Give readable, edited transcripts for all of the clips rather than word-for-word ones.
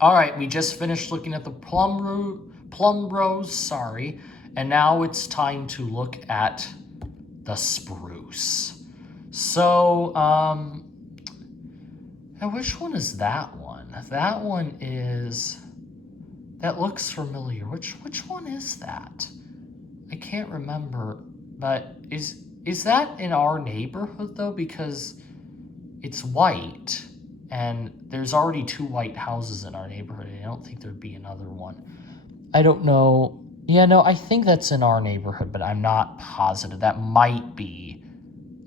All right, we just finished looking at the plum rose, sorry, and now it's time to look at the spruce. So, now which one is that one? That one is, that looks familiar. Which one is that? I can't remember, but is that in our neighborhood though? Because it's white. And there's already 2 white houses in our neighborhood. I don't think there'd be another one. I don't know. Yeah, no, I think that's in our neighborhood, but I'm not positive. That might be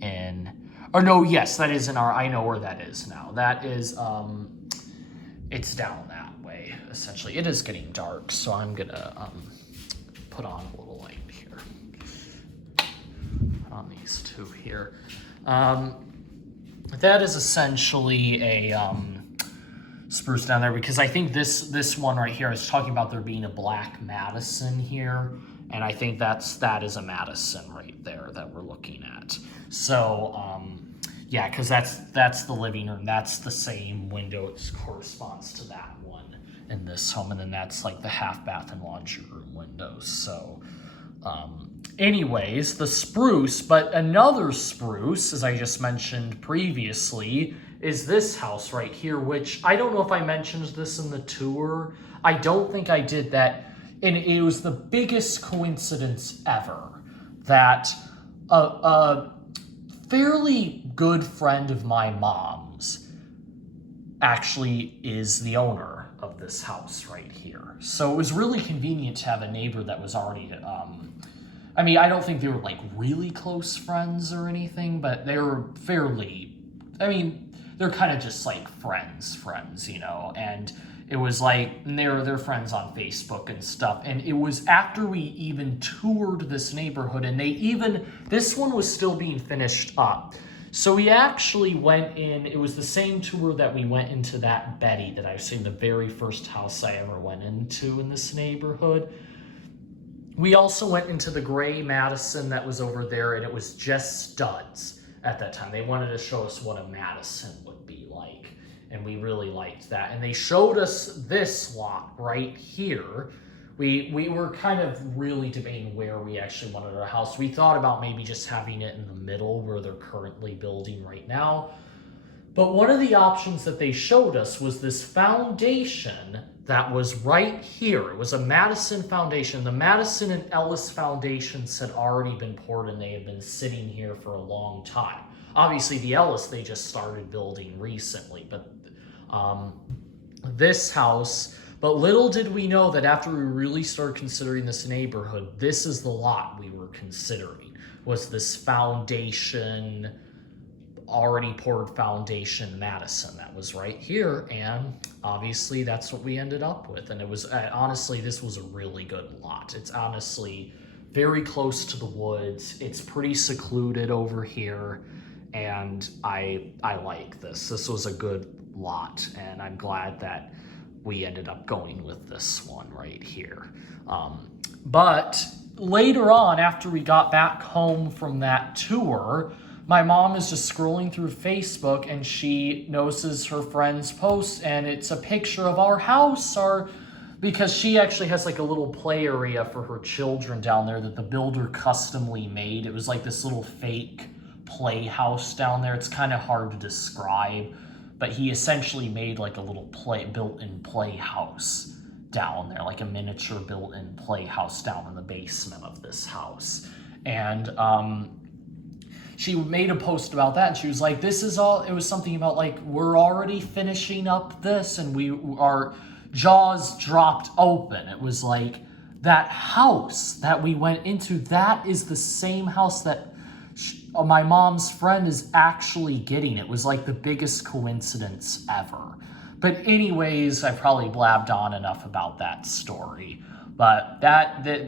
in... Or no, yes, that is in our... I know where that is now. That is, it's down that way, essentially. It is getting dark, so I'm gonna put on a little light here. Put on these 2 here. That is essentially a spruce down there, because I think this one right here is talking about there being a black Madison here, and I think that is a Madison right there that we're looking at. So yeah, because that's the living room. That's the same window. It corresponds to that one in this home, and then that's like the half bath and laundry room windows. So anyways, the spruce, but another spruce, as I just mentioned previously, is this house right here, which I don't know if I mentioned this in the tour. I don't think I did that. And it was the biggest coincidence ever that a fairly good friend of my mom's actually is the owner of this house right here. So it was really convenient to have a neighbor that was already... I mean, I don't think they were like really close friends or anything, but they were fairly, I mean, they're kind of just like friends, you know, and it was like, and they're friends on Facebook and stuff, and it was after we even toured this neighborhood, and this one was still being finished up. So we actually went in, it was the same tour that we went into that Betty that I was saying, the very first house I ever went into in this neighborhood. We also went into the gray Madison that was over there, and it was just studs at that time. They wanted to show us what a Madison would be like, and we really liked that. And they showed us this lot right here. We were kind of really debating where we actually wanted our house. We thought about maybe just having it in the middle where they're currently building right now. But one of the options that they showed us was this foundation that was right here. It was a Madison foundation. The Madison and Ellis foundations had already been poured, and they had been sitting here for a long time. Obviously, the Ellis they just started building recently, but this house... But little did we know that after we really started considering this neighborhood, this is the lot we were considering, was this foundation... already poured foundation Madison that was right here, and obviously that's what we ended up with. And it was honestly, this was a really good lot. It's honestly very close to the woods. It's pretty secluded over here, and I like this. This was a good lot, and I'm glad that we ended up going with this one right here. But later on, after we got back home from that tour, my mom is just scrolling through Facebook, and she notices her friend's post, and it's a picture of our house, because she actually has like a little play area for her children down there that the builder customly made. It was like this little fake playhouse down there. It's kind of hard to describe, but he essentially made like a little built-in playhouse down there, like a miniature built-in playhouse down in the basement of this house. And she made a post about that, and she was like, this is all, it was something about like, we're already finishing up this, and our jaws dropped open. It was like, that house that we went into, that is the same house that my mom's friend is actually getting. It was like the biggest coincidence ever. But anyways, I probably blabbed on enough about that story. But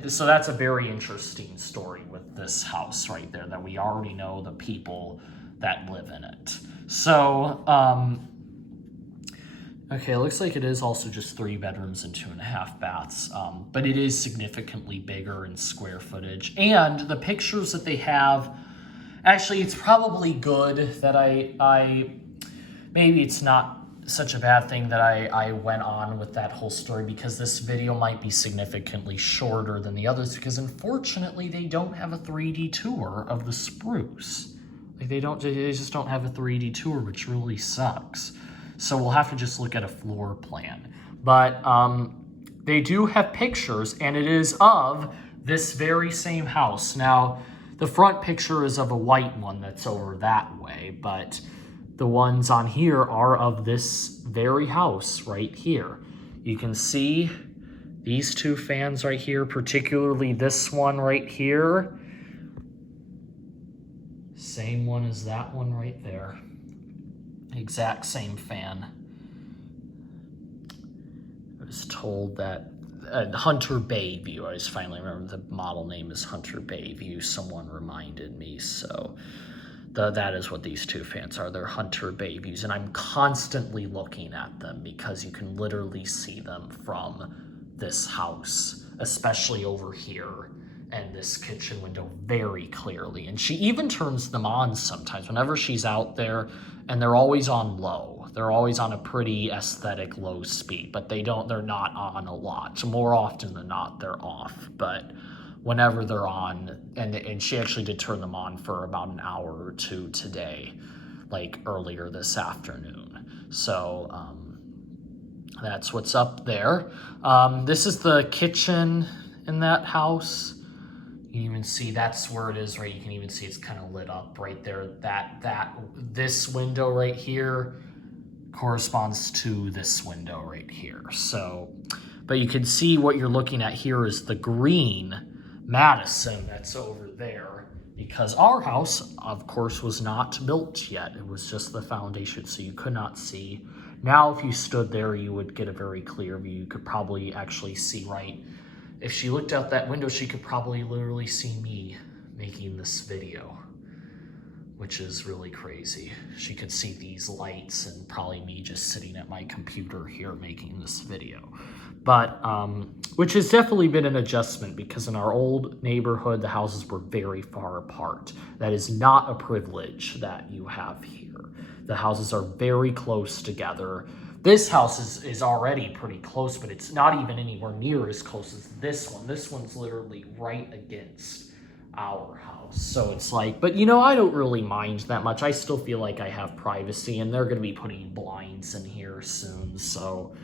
so that's a very interesting story with this house right there, that we already know the people that live in it. So, okay, it looks like it is also just 3 bedrooms and 2.5 baths, but it is significantly bigger in square footage. And the pictures that they have, actually, it's probably good that maybe it's not such a bad thing that I went on with that whole story, because this video might be significantly shorter than the others, because unfortunately they don't have a 3D tour of the Spruce. Like they just don't have a 3D tour, which really sucks. So we'll have to just look at a floor plan. But they do have pictures, and it is of this very same house. Now, the front picture is of a white one that's over that way, but the ones on here are of this very house right here. You can see these two fans right here, particularly this one right here. Same one as that one right there. Exact same fan. I was told that Hunter Bayview, I just finally remember the model name is Hunter Bayview. Someone reminded me, so that is what these two fans are. They're Hunter Bayviews, and I'm constantly looking at them because you can literally see them from this house, especially over here and this kitchen window very clearly. And she even turns them on sometimes whenever she's out there, and they're always on low. They're always on a pretty aesthetic low speed, but they're not on a lot. So more often than not, they're off. But whenever they're on, and she actually did turn them on for about an hour or two today, like earlier this afternoon. So that's what's up there. This is the kitchen in that house. You can even see that's where it is, right? You can even see it's kind of lit up right there. This window right here corresponds to this window right here. So, but you can see what you're looking at here is the green Madison that's over there, because our house, of course, was not built yet. It was just the foundation, so you could not see. Now, if you stood there, you would get a very clear view. You could probably actually see right. If she looked out that window, she could probably literally see me making this video, which is really crazy. She could see these lights and probably me just sitting at my computer here making this video. But, which has definitely been an adjustment, because in our old neighborhood, the houses were very far apart. That is not a privilege that you have here. The houses are very close together. This house is already pretty close, but it's not even anywhere near as close as this one. This one's literally right against our house. So it's like, but you know, I don't really mind that much. I still feel like I have privacy, and they're going to be putting blinds in here soon. So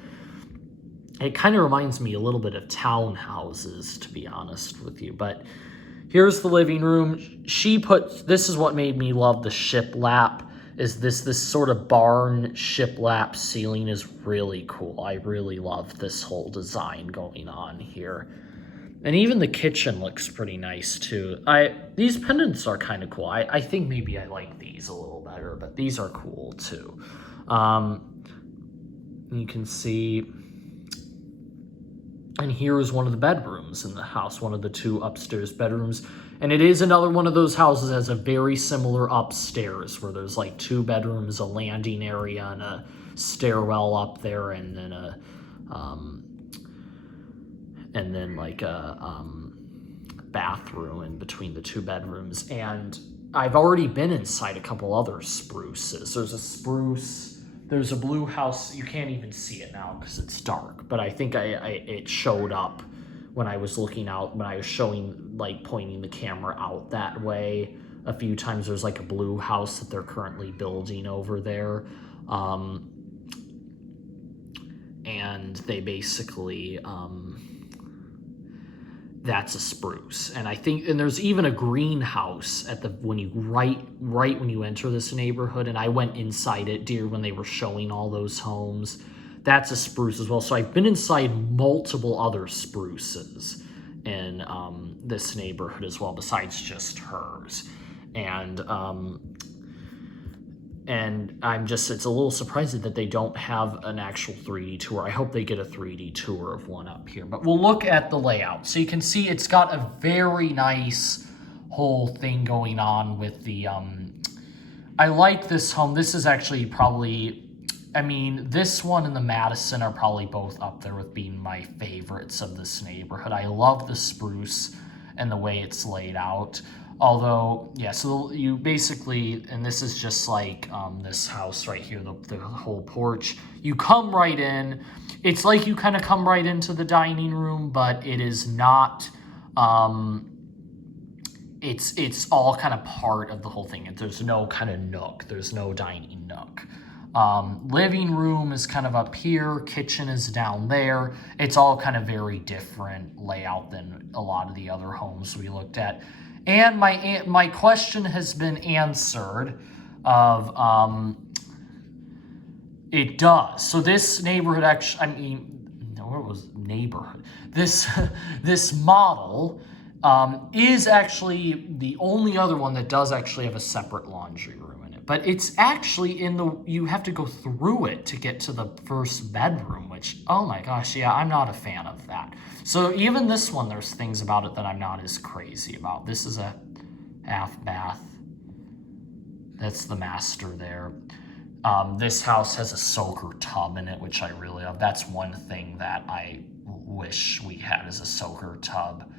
it kind of reminds me a little bit of townhouses, to be honest with you. But here's the living room. This is what made me love the shiplap, is this sort of barn shiplap ceiling is really cool. I really love this whole design going on here. And even the kitchen looks pretty nice too. These pendants are kind of cool. I think maybe I like these a little better, but these are cool too. You can see, and here is one of the bedrooms in the house, one of the two upstairs bedrooms. And it is another one of those houses that has a very similar upstairs, where there's like two bedrooms, a landing area, and a stairwell up there, and then like a bathroom in between the two bedrooms. And I've already been inside a couple other Spruces. There's a Spruce, there's a blue house. You can't even see it now because it's dark, but I think it showed up when I was looking out, when I was showing, like pointing the camera out that way a few times. There's like a blue house that they're currently building over there. And they basically, that's a Spruce. And I think, and there's even a greenhouse at the, when you, right when you enter this neighborhood, and I went inside it, when they were showing all those homes. That's a Spruce as well. So I've been inside multiple other Spruces in this neighborhood as well, besides just hers. And I'm just, it's a little surprising that they don't have an actual 3D tour. I hope they get a 3D tour of one up here. But we'll look at the layout. So you can see it's got a very nice whole thing going on with the, I like this home. This is actually probably, I mean, this one and the Madison are probably both up there with being my favorites of this neighborhood. I love the Spruce and the way it's laid out. Although, yeah, so you basically, and this is just like this house right here, the whole porch. You come right in. It's like you kind of come right into the dining room, but it is not. It's all kind of part of the whole thing. There's no kind of nook. There's no dining nook. Living room is kind of up here. Kitchen is down there. It's all kind of very different layout than a lot of the other homes we looked at. And my question has been answered of it does. So this neighborhood actually, I mean, no, where was neighborhood? This model is actually the only other one that does actually have a separate laundry room in it. But it's actually you have to go through it to get to the first bedroom, which, oh my gosh, yeah, I'm not a fan of that. So even this one, there's things about it that I'm not as crazy about. This is a half bath. That's the master there. This house has a soaker tub in it, which I really love. That's one thing that I wish we had, is a soaker tub.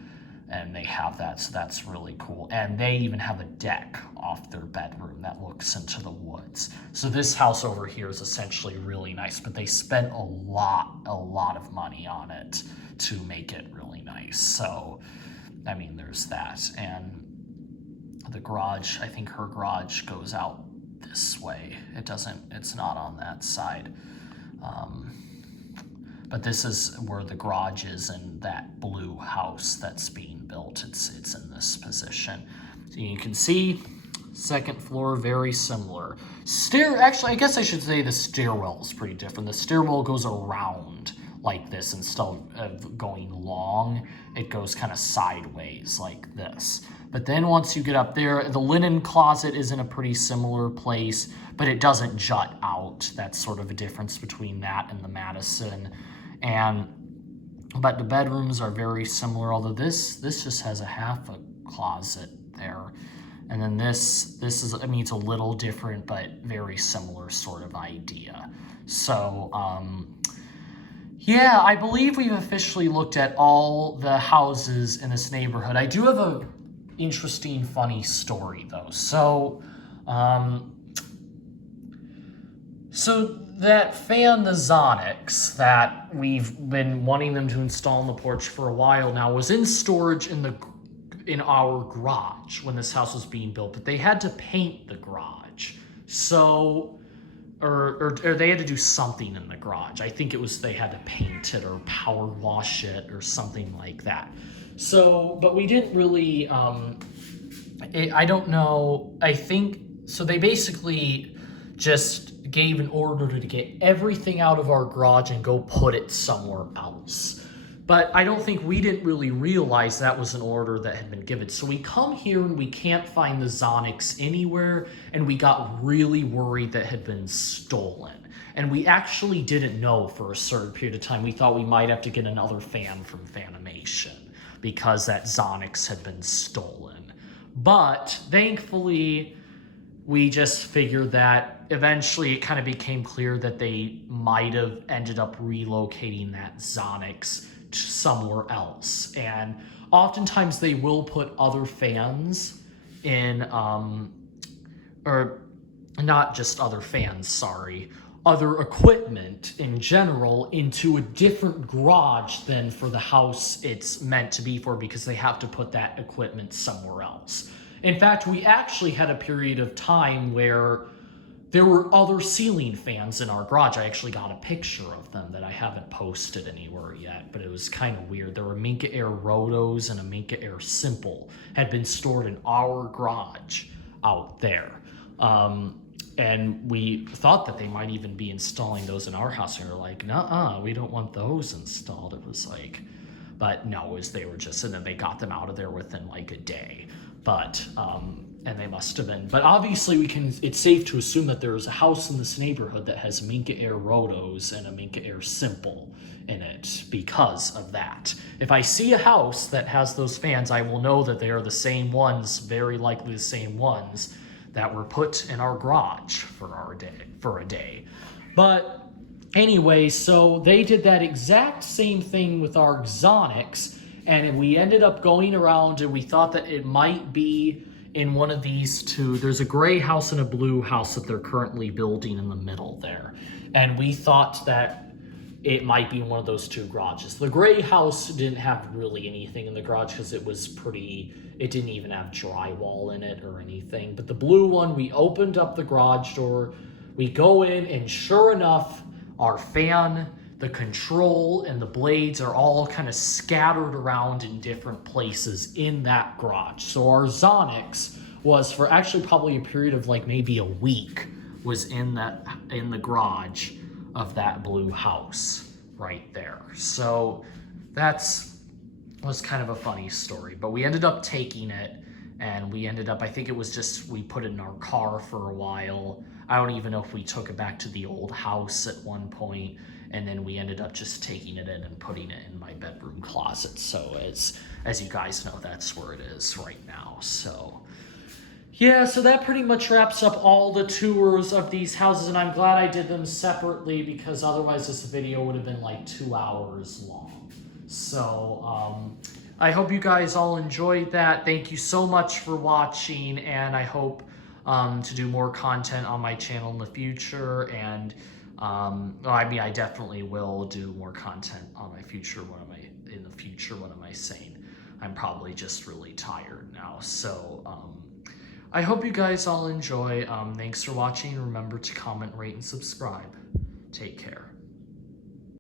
And they have that, so that's really cool. And they even have a deck off their bedroom that looks into the woods. So this house over here is essentially really nice, but they spent a lot of money on it to make it really nice. So, I mean, there's that. And the garage, I think her garage goes out this way. It's not on that side. But this is where the garage is in that blue house that's being built. It's in this position. So you can see, second floor, very similar. Actually, I guess I should say the stairwell is pretty different. The stairwell goes around like this instead of going long. It goes kind of sideways like this. But then once you get up there, the linen closet is in a pretty similar place, but it doesn't jut out. That's sort of a difference between that and the Madison. But the bedrooms are very similar, although this just has a half a closet there. And then this is, I mean, it's a little different, but very similar sort of idea. So, yeah, I believe we've officially looked at all the houses in this neighborhood. I do have a interesting, funny story, though. So that fan, the Zonix, that we've been wanting them to install on the porch for a while now, was in storage in our garage when this house was being built, but they had to paint the garage. So, or they had to do something in the garage. I think it was they had to paint it or power wash it or something like that. So, but we didn't really, I don't know, I think, so they basically just gave an order to get everything out of our garage and go put it somewhere else. But I don't think we didn't really realize that was an order that had been given. So we come here and we can't find the Zonix anywhere, and we got really worried that it had been stolen. And we actually didn't know for a certain period of time. We thought we might have to get another fan from Fanimation because that Zonix had been stolen. But thankfully, we just figured that eventually it kind of became clear that they might have ended up relocating that Zonix to somewhere else. And oftentimes they will put other fans in, or not just other fans, sorry, other equipment in general into a different garage than for the house it's meant to be for, because they have to put that equipment somewhere else. In fact, we actually had a period of time where there were other ceiling fans in our garage. I actually got a picture of them that I haven't posted anywhere yet, but it was kind of weird. There were Minka Air Rotos and a Minka Air Simple had been stored in our garage out there. And we thought that they might even be installing those in our house. And we were like, nuh-uh, we don't want those installed. It was like, but no, they were just, and then they got them out of there within like a day. But, and they must have been. But obviously it's safe to assume that there is a house in this neighborhood that has Minka Air Rotos and a Minka Air Simple in it because of that. If I see a house that has those fans, I will know that they are the same ones, very likely the same ones that were put in our garage for a day. But anyway, so they did that exact same thing with our Zonix. And we ended up going around and we thought that it might be in one of these two. There's a gray house and a blue house that they're currently building in the middle there. And we thought that it might be one of those two garages. The gray house didn't have really anything in the garage because it was pretty, it didn't even have drywall in it or anything. But the blue one, we opened up the garage door, we go in, and sure enough, our fan, the control, and the blades are all kind of scattered around in different places in that garage. So our Zonix was, for actually probably a period of like maybe a week, was in the garage of that blue house right there. So was kind of a funny story, but we ended up taking it, and we ended up, I think it was just, we put it in our car for a while. I don't even know if we took it back to the old house at one point, and then we ended up just taking it in and putting it in my bedroom closet. So as you guys know, that's where it is right now. So yeah, so that pretty much wraps up all the tours of these houses, and I'm glad I did them separately because otherwise this video would have been like 2 hours long. So I hope you guys all enjoyed that. Thank you so much for watching, and I hope to do more content on my channel in the future. And I mean, I definitely will do more content on my future. In the future? What am I saying? I'm probably just really tired now. So I hope you guys all enjoy. Thanks for watching. Remember to comment, rate, and subscribe. Take care.